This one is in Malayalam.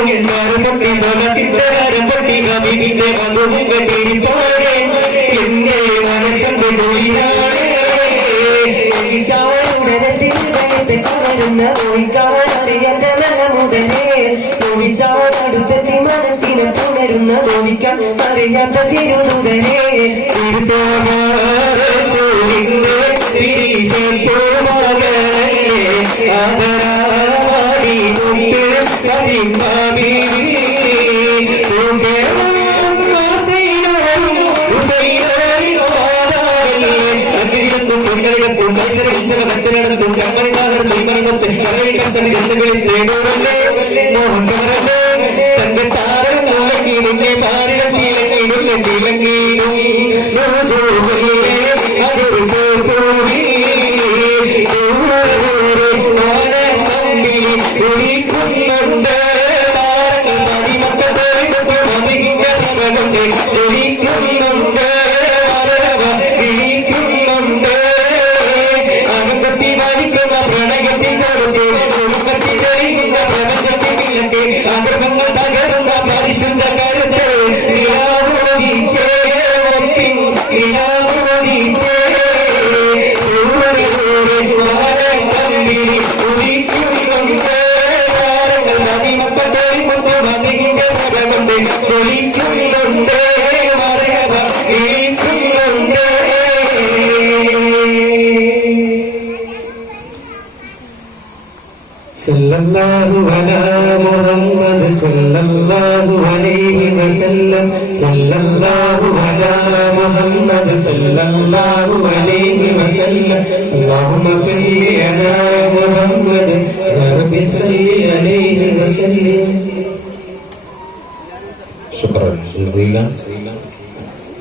പൊട്ടി സ്വലത്തിന്റെ കാരം പൊട്ടി കവിന്റെ വധുവിന്റെ തിരിപ്പോടെ എന്റെ മനസ്സിന്റെ കുളിരാണ് ഉടനത്തെ കവരുന്ന നോയിക്കാനറിയാന്റെ മുതലേ നോവിച്ചാടുത്തെത്തി മനസ്സിനെ പുണരുന്ന നോവിക്കാൻ അറിയാത്ത തിരുതുതരേ ആദരാടി കതിമാവി തന്റെ താരം നോക്കി നിന്നെ പാരിടം തിളങ്ങിടും തിളങ്ങിടും അതൊരു പോയി കുടിക്കുന്നുണ്ട് മതിമക്കളുണ്ട് ജനിക്കുന്നുണ്ട് വിളിക്കുന്നുണ്ട് അകത്തി വലിക്കുന്ന പ്രണയത്തിൽ കൊടുത്ത് കുടുംബത്തിൽ കഴിയുന്ന പ്രപഞ്ചത്തിൽ വില്ലത്തെ ആഗ്രഹങ്ങൾ തകരുന്ന പരിശുദ്ധ കരുത്ത് നിലാവോദിച്ചേ നിലാവോദിച്ചേ കുടിക്കുന്നുണ്ട് നദിമക്കളുടെ മുത്ത് മതിന്റെ മകളുണ്ട് ചൊലിക്കുന്നുണ്ട് വിളിക്കുന്നുണ്ട് സല്ലല്ലാഹു അലാ മുഹമ്മദ് സല്ലല്ലാഹു അലൈഹി വസല്ലം സല്ലല്ലാഹു അലാ മുഹമ്മദ് സല്ലല്ലാഹു അലൈഹി വസല്ലം അല്ലാഹുമ്മ സല്ലി അലാ മുഹമ്മദ് യാ റബ്ബി സല്ലി അലൈഹി വസല്ലം ശുക്രാൻ ജസീല